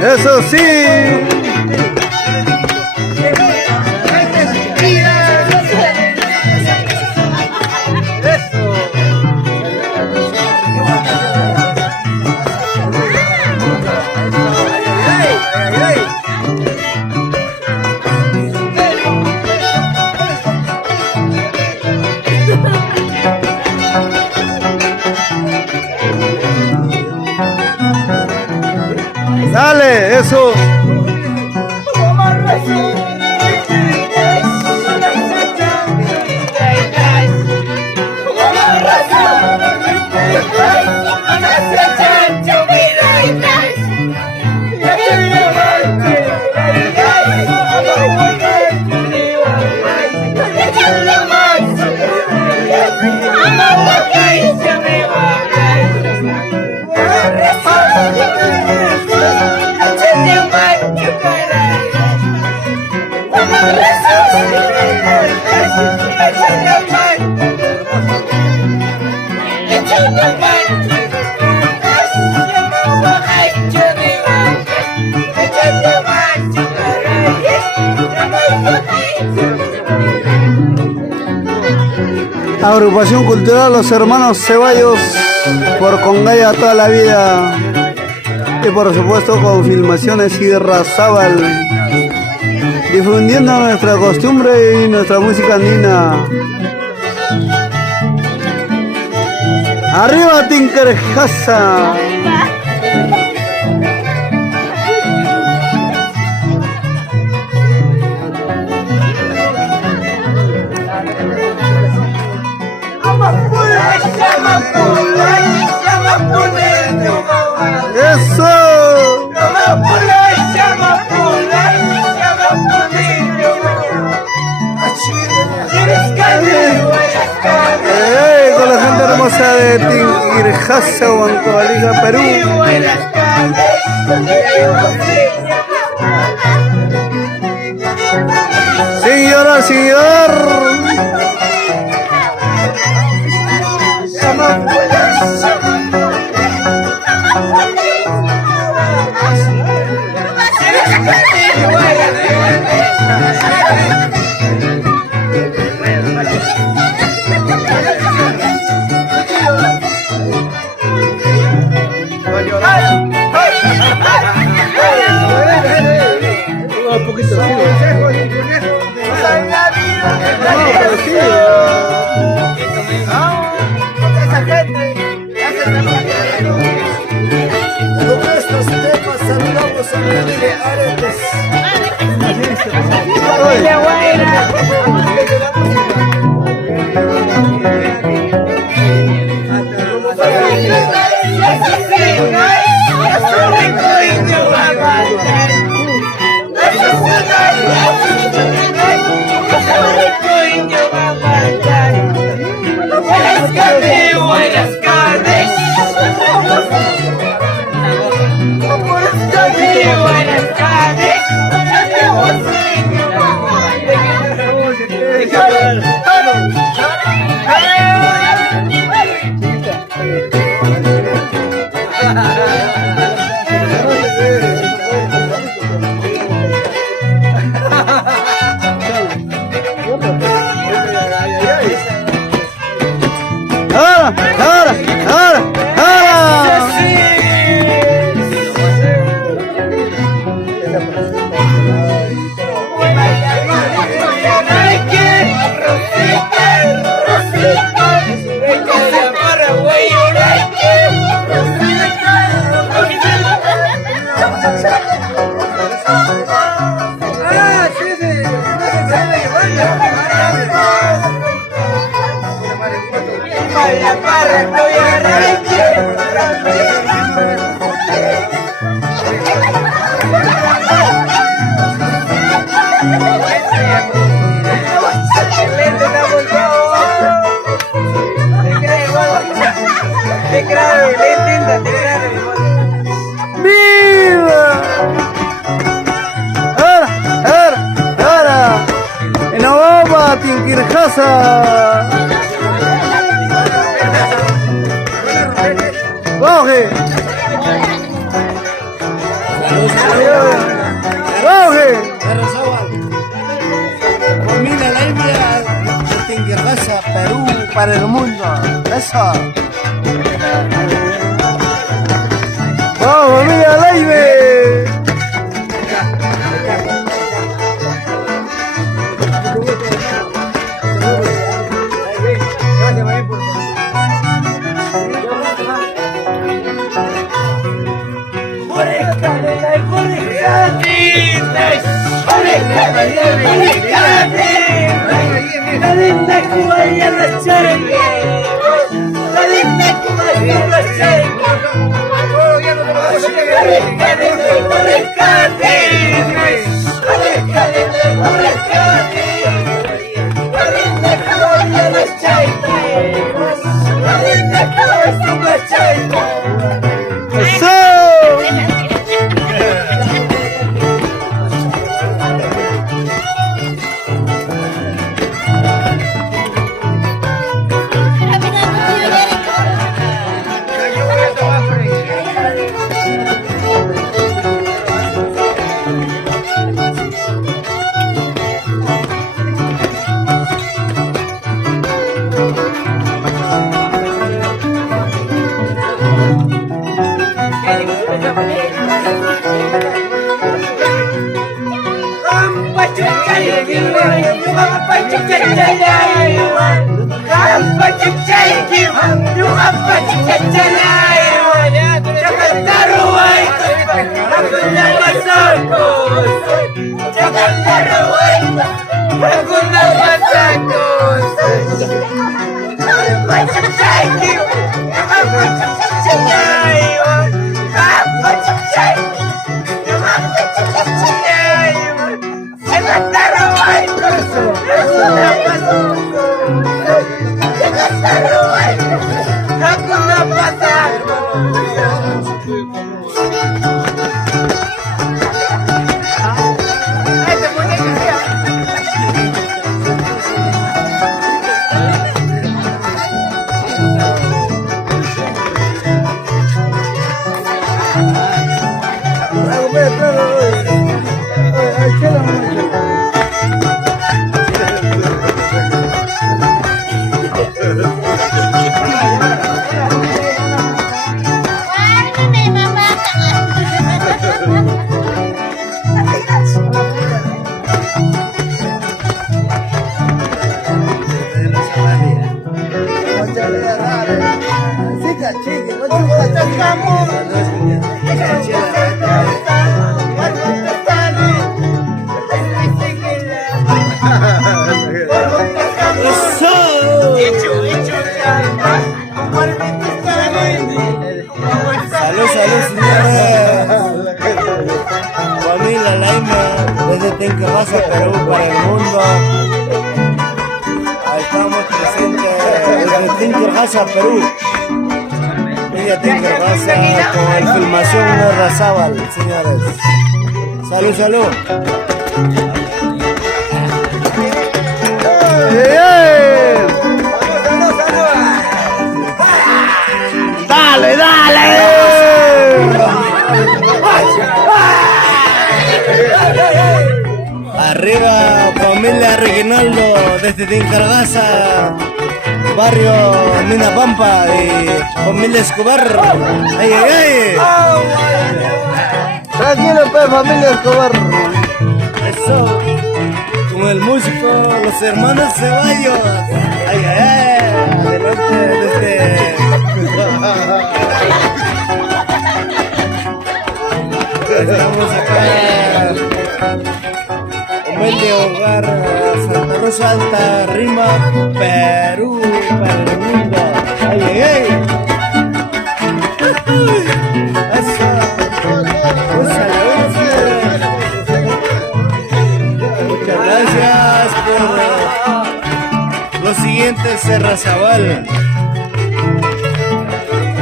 Eso sí. Eso. Dale, eso. Agrupación Cultural Los Hermanos Ceballos, por Congaya toda la vida. Y por supuesto con Filmaciones Irrazábal, difundiendo nuestra costumbre y nuestra música andina. ¡Arriba Tinkerjasa! ¡Eso! Con la gente hermosa de Tinkerjasa, Huancavelica, Perú. Señora, señor. Un poquito esa gente. Con estos temas saludamos a mi amigo Aretes. ¡Viva! ¡Ahora! ¡En la bomba, Tinkerjasa! ¡Baje! ¡Baje! Familia La India de Tinkerjasa, Perú, para el mundo. ¡Eso! ¡Vamos, familia Laive! Por escalera. Salud, señores. Familia Laima, desde Tinkerraza, Perú, para el mundo. Ahí estamos presentes desde Tinkerraza, Perú. Media Tinkerraza con filmación de Razábal, señores. Salud, salud. ¡Dale, dale! Arriba, familia Reginaldo, desde Tinkerraza, barrio Mina Pampa y familia Escobar. ¡Ay, ay, ay! Tranquilo, pues, familia Escobar. Eso, con el músico, los hermanos Ceballos. ¡Ay, ay, ay! Adelante, desde... Estamos acá, humilde hogar, Santa Rosa Alta, Rima, Perú, para el mundo. ¡Ay, ay, ay! ¡Eso! Muchas gracias por los siguientes Serrazabal.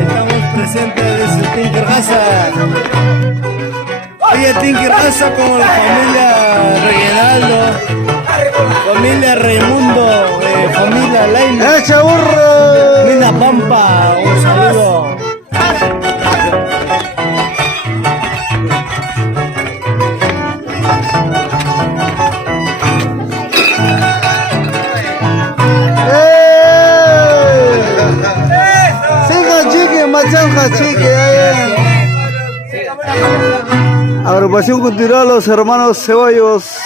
Estamos presentes desde Tinkerraza. Oye, Tinkerraza con la familia Reginaldo, familia Raimundo, familia Laima. ¡Echa burro! Mina Pampa, un saludo. Siga chique, machanja chique. Agrupación cultural Los Hermanos Ceballos.